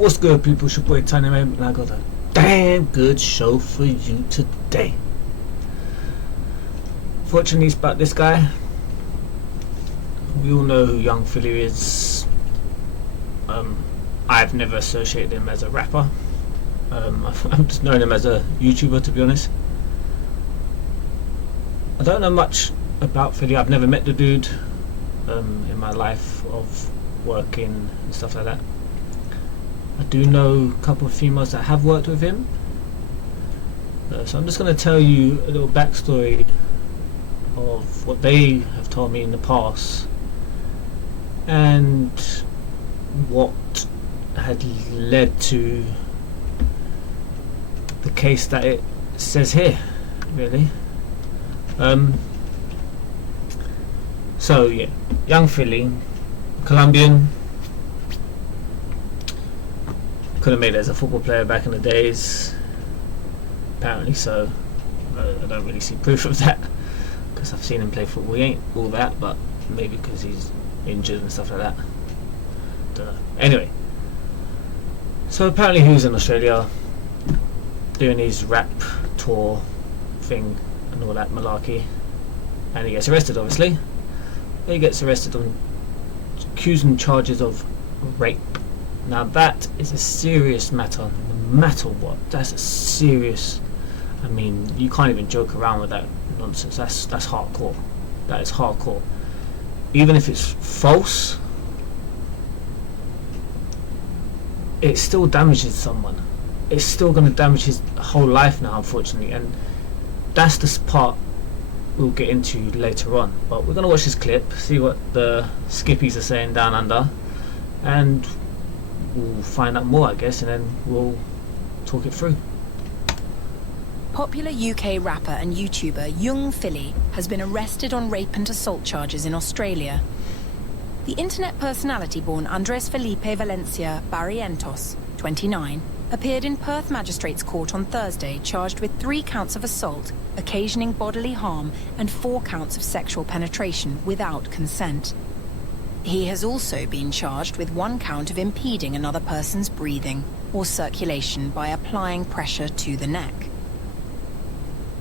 What's good, people? It's your boy Tiny Man, and I got a damn good show for you today. Fortunately, it's about this guy. We all know who Young Philly is. I've never associated him as a rapper. I've just known him as a YouTuber, to be honest. I don't know much about Philly. I've never met the dude in my life of working and stuff like that. I do know a couple of females that have worked with him, so I'm just going to tell you a little backstory of what they have told me in the past and what had led to the case that it says here, really. So yeah, Young Philly, Colombian. Could have made it as a football player back in the days, apparently so. I don't really see proof of that because I've seen him play football. He ain't all that, but maybe because he's injured and stuff like that. Don't know. Anyway, so apparently he was in Australia doing his rap tour thing and all that malarkey, and he gets arrested. Obviously, he gets arrested on accused and charges of rape. Now that is a serious matter, no matter what. That's a serious. I mean, you can't even joke around with that nonsense. That's hardcore. That is hardcore. Even if it's false, it still damages someone. It's still going to damage his whole life now, unfortunately. And that's the part we'll get into later on. But we're going to watch this clip, see what the skippies are saying down under, and we'll find out more, I guess, and then we'll talk it through. Popular UK rapper and YouTuber Young Philly has been arrested on rape and assault charges in Australia. The internet personality born Andres Felipe Valencia Barrientos, 29, appeared in Perth Magistrates Court on Thursday charged with 3 counts of assault, occasioning bodily harm, and 4 counts of sexual penetration without consent. He has also been charged with 1 count of impeding another person's breathing or circulation by applying pressure to the neck.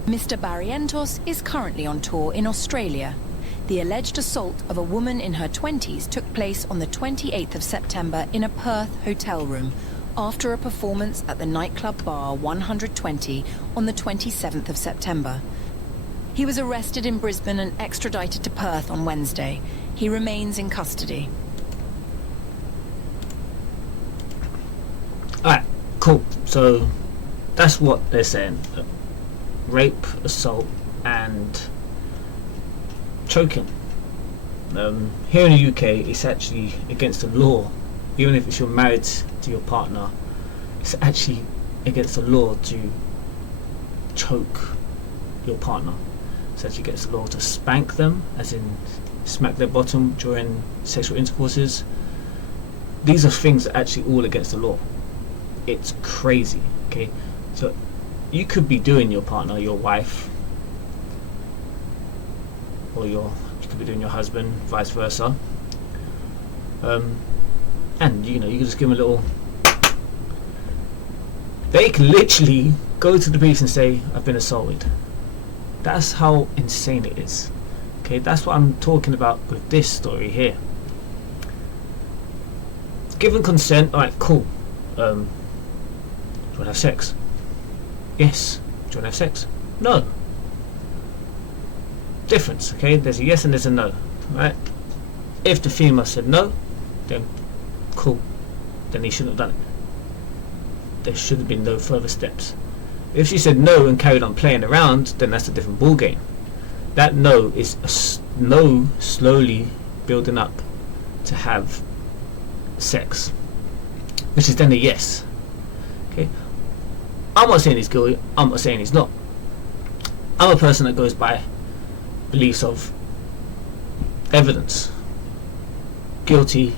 Mr. Barrientos is currently on tour in Australia. The alleged assault of a woman in her 20s took place on the 28th of September in a Perth hotel room after a performance at the nightclub bar 120 on the 27th of September. He was arrested in Brisbane and extradited to Perth on Wednesday. He remains in custody. Alright, cool. So that's what they're saying. Rape, assault, and choking. Here in the UK, it's actually against the law. Even if you're married to your partner, it's actually against the law to choke your partner. It's actually against the law to spank them, as in smack their bottom during sexual intercourses. These are things that are actually all against the law. It's crazy. Okay, so you could be doing your partner, your wife, or you could be doing your husband, vice versa, and you can just give them a little. They can literally go to the police and say, "I've been assaulted." That's how insane it is. Okay, that's what I'm talking about with this story here. Given consent, alright, cool. Do you want to have sex? Yes. Do you want to have sex? No. Difference, okay? There's a yes and there's a no, right? If the female said no, then cool. Then he shouldn't have done it. There should have been no further steps. If she said no and carried on playing around, then that's a different ball game. That no is a no slowly building up to have sex, which is then a yes. Okay, I'm not saying he's guilty. I'm not saying he's not. I'm a person that goes by beliefs of evidence. Guilty.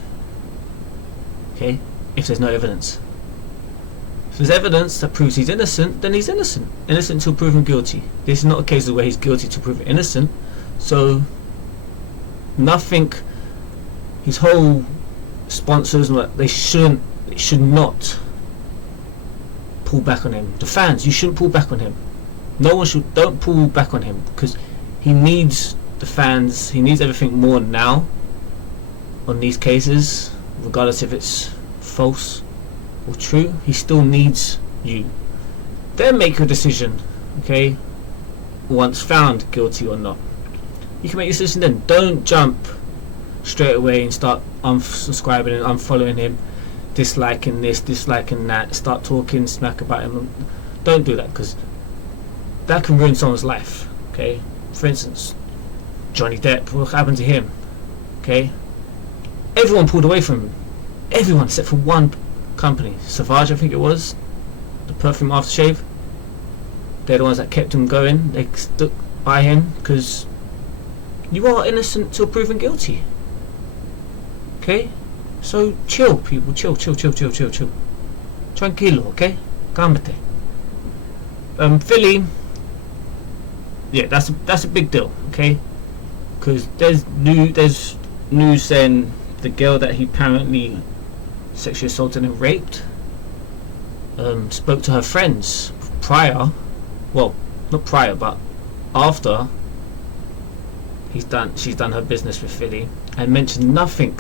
Okay, if there's no evidence. If there's evidence that proves he's innocent, then he's innocent. Innocent until proven guilty. This is not a case of where he's guilty to prove innocent. So nothing. His whole sponsors, they shouldn't It should not pull back on him. The fans, you shouldn't pull back on him. No one should. Don't pull back on him, because he needs the fans. He needs everything more now on these cases, regardless if it's false or true. He still needs you. Then make your decision, okay? Once found guilty or not, you can make your decision then. Don't jump straight away and start unsubscribing and unfollowing him, disliking this, disliking that, start talking smack about him. Don't do that, because that can ruin someone's life, okay? For instance, Johnny Depp, what happened to him? Okay, everyone pulled away from him. Everyone except for one company, Savage, I think it was, the perfume aftershave. They're the ones that kept him going. They stuck by him, because you are innocent till proven guilty. Okay, so chill, people, chill. Tranquilo, okay? Calmate. Philly, yeah, that's a big deal, okay? Because there's news saying the girl that he apparently sexually assaulted and raped spoke to her friends prior, well, not prior, but after she's done her business with Philly, and mentioned nothing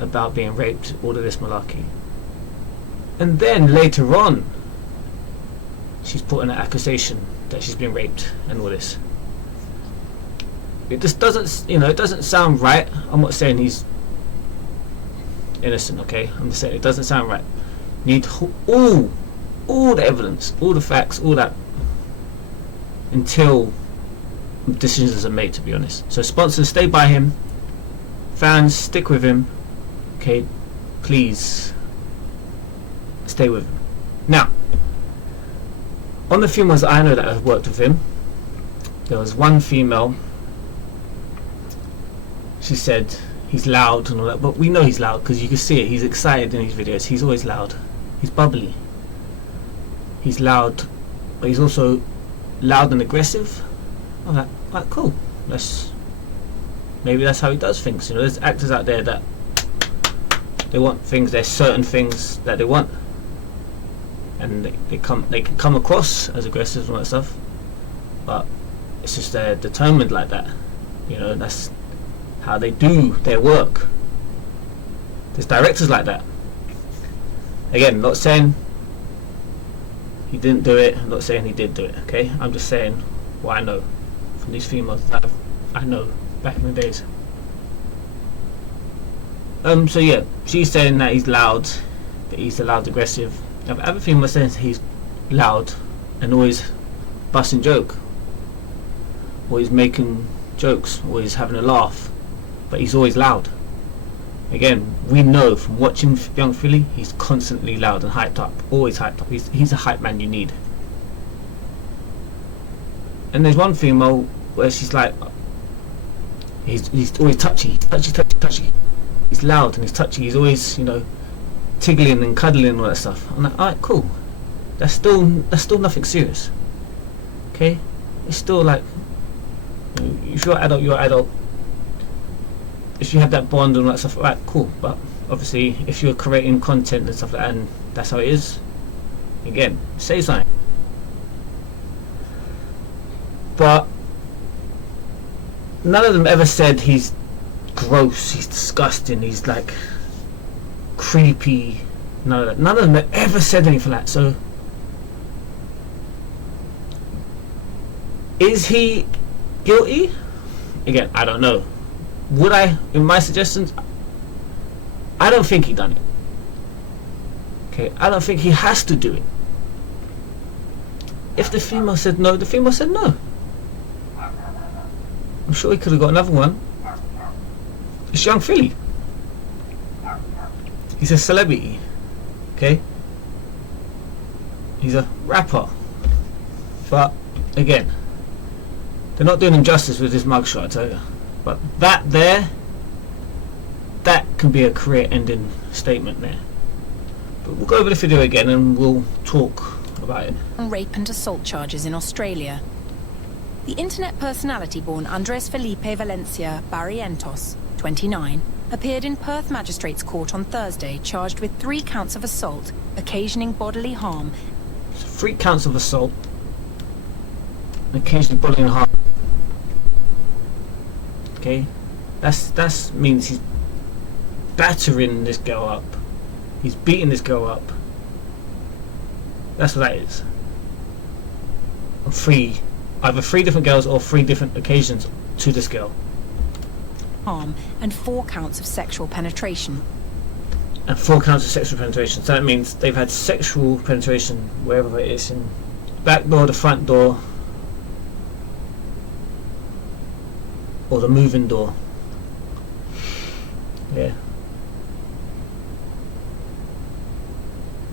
about being raped, all of this malarkey. And then later on, she's put in an accusation that she's been raped and all this. It just doesn't, it doesn't sound right. I'm not saying he's innocent, okay? I'm just saying it doesn't sound right. You need all the evidence, all the facts, all that, until decisions are made, to be honest. So sponsors, stay by him. Fans, stick with him. Okay, please stay with him. Now, on the females that I know that have worked with him, there was one female. She said he's loud and all that, but we know he's loud because you can see it. He's excited in his videos. He's always loud. He's bubbly. He's loud, but he's also loud and aggressive. I'm like, cool. Maybe that's how he does things. There's actors out there that they want things. There's certain things that they want, and they can come across as aggressive and all that stuff, but it's just they're determined like that. That's how they do their work. There's directors like that. Again, not saying he didn't do it, I'm not saying he did do it, okay? I'm just saying what I know from these females that I know back in the days. So yeah, she's saying that he's loud, that he's loud aggressive. Other females saying he's loud and always busting joke, or he's making jokes, or he's having a laugh, but he's always loud. Again, we know from watching Young Philly, he's constantly loud and hyped up, always hyped up. He's a hype man you need. And there's one female where she's like, he's always touchy. He's loud and he's touchy. He's always, tickling and cuddling and all that stuff. I'm like, alright, cool. That's still nothing serious. Okay? It's still like, if you're adult, you're adult. If you have that bond and all that stuff, right, cool. But obviously, if you're creating content and stuff like that, and that's how it is, again, say something. But none of them ever said he's gross, he's disgusting, he's like creepy. None of that. None of them ever said anything like that. So, is he guilty? Again, I don't know. Would I, in my suggestions, I don't think he done it. Okay, I don't think he has to do it. If the female said no, the female said no. I'm sure he could have got another one. It's Young Philly. He's a celebrity. Okay? He's a rapper. But, again, they're not doing him justice with this mugshot, I tell you. But that can be a career-ending statement there. But we'll go over the video again and we'll talk about it. Rape and assault charges in Australia. The internet personality born Andres Felipe Valencia Barrientos, 29, appeared in Perth Magistrates Court on Thursday, charged with 3 counts of assault, occasioning bodily harm. 3 counts of assault, occasioning bodily harm. Okay, that's means he's battering this girl up. He's beating this girl up. That's what that is. Either 3 different girls or 3 different occasions to this girl. Harm and 4 counts of sexual penetration. And 4 counts of sexual penetration. So that means they've had sexual penetration wherever it is, in the back door, the front door, or the moving door. Yeah.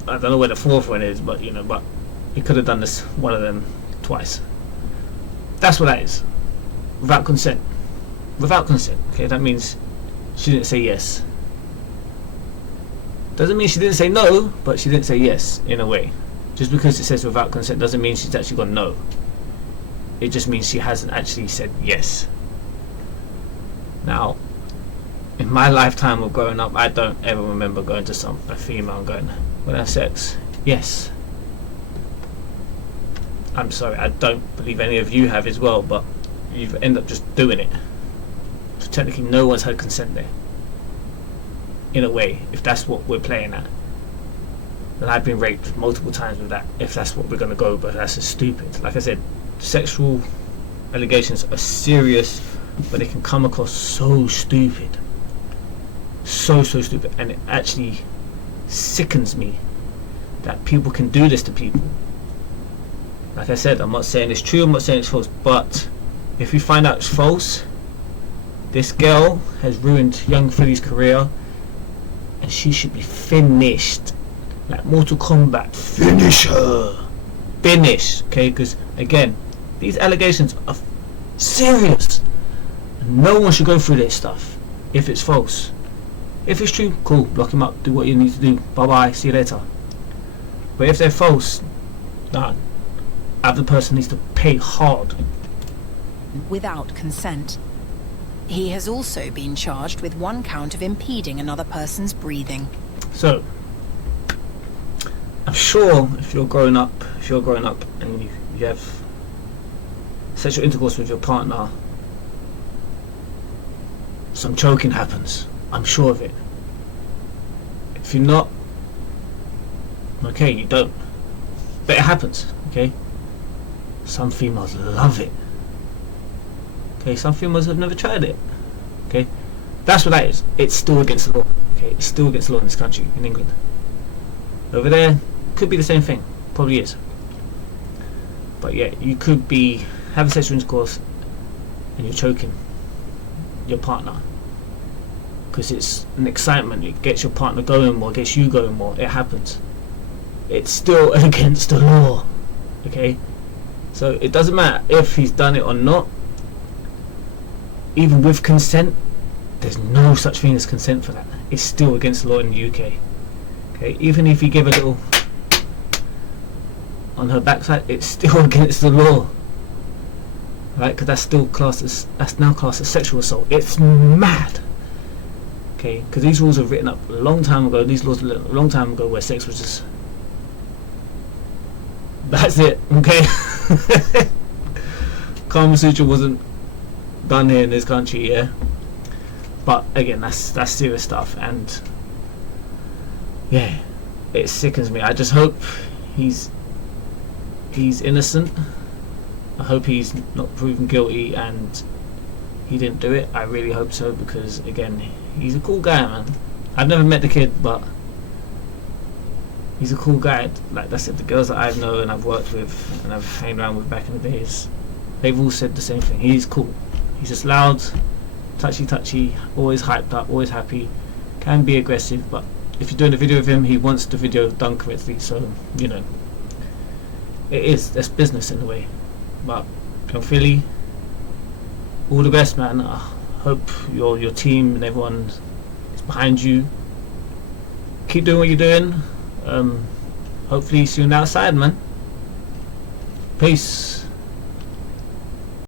I don't know where the 4th one is, but but he could have done this, one of them, twice. That's what that is. Without consent. Without consent. Okay, that means she didn't say yes. Doesn't mean she didn't say no, but she didn't say yes, in a way. Just because it says without consent doesn't mean she's actually gone no. It just means she hasn't actually said yes. Now, in my lifetime of growing up, I don't ever remember going to a female and going, "When I have sex?" Yes. I'm sorry, I don't believe any of you have as well, but you've ended up just doing it. So technically no one's had consent there. In a way, if that's what we're playing at. And I've been raped multiple times with that, if that's what we're going to go, but that's just stupid. Like I said, sexual allegations are serious, but they can come across so stupid. So stupid. And it actually sickens me that people can do this to people. Like I said, I'm not saying it's true, I'm not saying it's false, but if you find out it's false, this girl has ruined young Philly's career, and she should be finished. Like Mortal Kombat, finish her. Finish, okay? Because again, these allegations are serious. No one should go through this stuff if it's false. If it's true, cool, lock him up, do what you need to do, bye bye, see you later. But if they're false, nah, other person needs to pay hard. Without consent. He has also been charged with 1 count of impeding another person's breathing. So, I'm sure if you're growing up and you have sexual intercourse with your partner, some choking happens. I'm sure of it. If you're not, okay, you don't. But it happens, okay? Some females love it. Okay, some females have never tried it. Okay? That's what that is. It's still against the law. Okay, it's still against the law in this country, in England. Over there, could be the same thing. Probably is. But yeah, you could be having sexual intercourse and you're choking your partner. Because it's an excitement. It gets your partner going more, gets you going more. It happens. It's still against the law. Okay? So it doesn't matter if he's done it or not. Even with consent, there's no such thing as consent for that. It's still against the law in the UK. Okay, even if you give a little on her backside, it's still against the law. Right? Because that's now classed as sexual assault. It's mad. Okay, because these rules are written up a long time ago. These laws were a long time ago where sex was just, that's it. Okay. Kama Sutra wasn't done here in this country, yeah. But again, that's serious stuff, and yeah, it sickens me. I just hope he's innocent. I hope he's not proven guilty and he didn't do it. I really hope so, because again, he's a cool guy, man. I've never met the kid, but he's a cool guy. Like I said, the girls that I've known and I've worked with and I've hanged around with back in the days, they've all said the same thing. He's cool. He's just loud, touchy, always hyped up, always happy, can be aggressive, but if you're doing a video of him, he wants the video done correctly, so, you know, that's business in a way. But, young Philly, all the best, man. I hope your team and everyone is behind you. Keep doing what you're doing. Hopefully see you on the outside, man. Peace.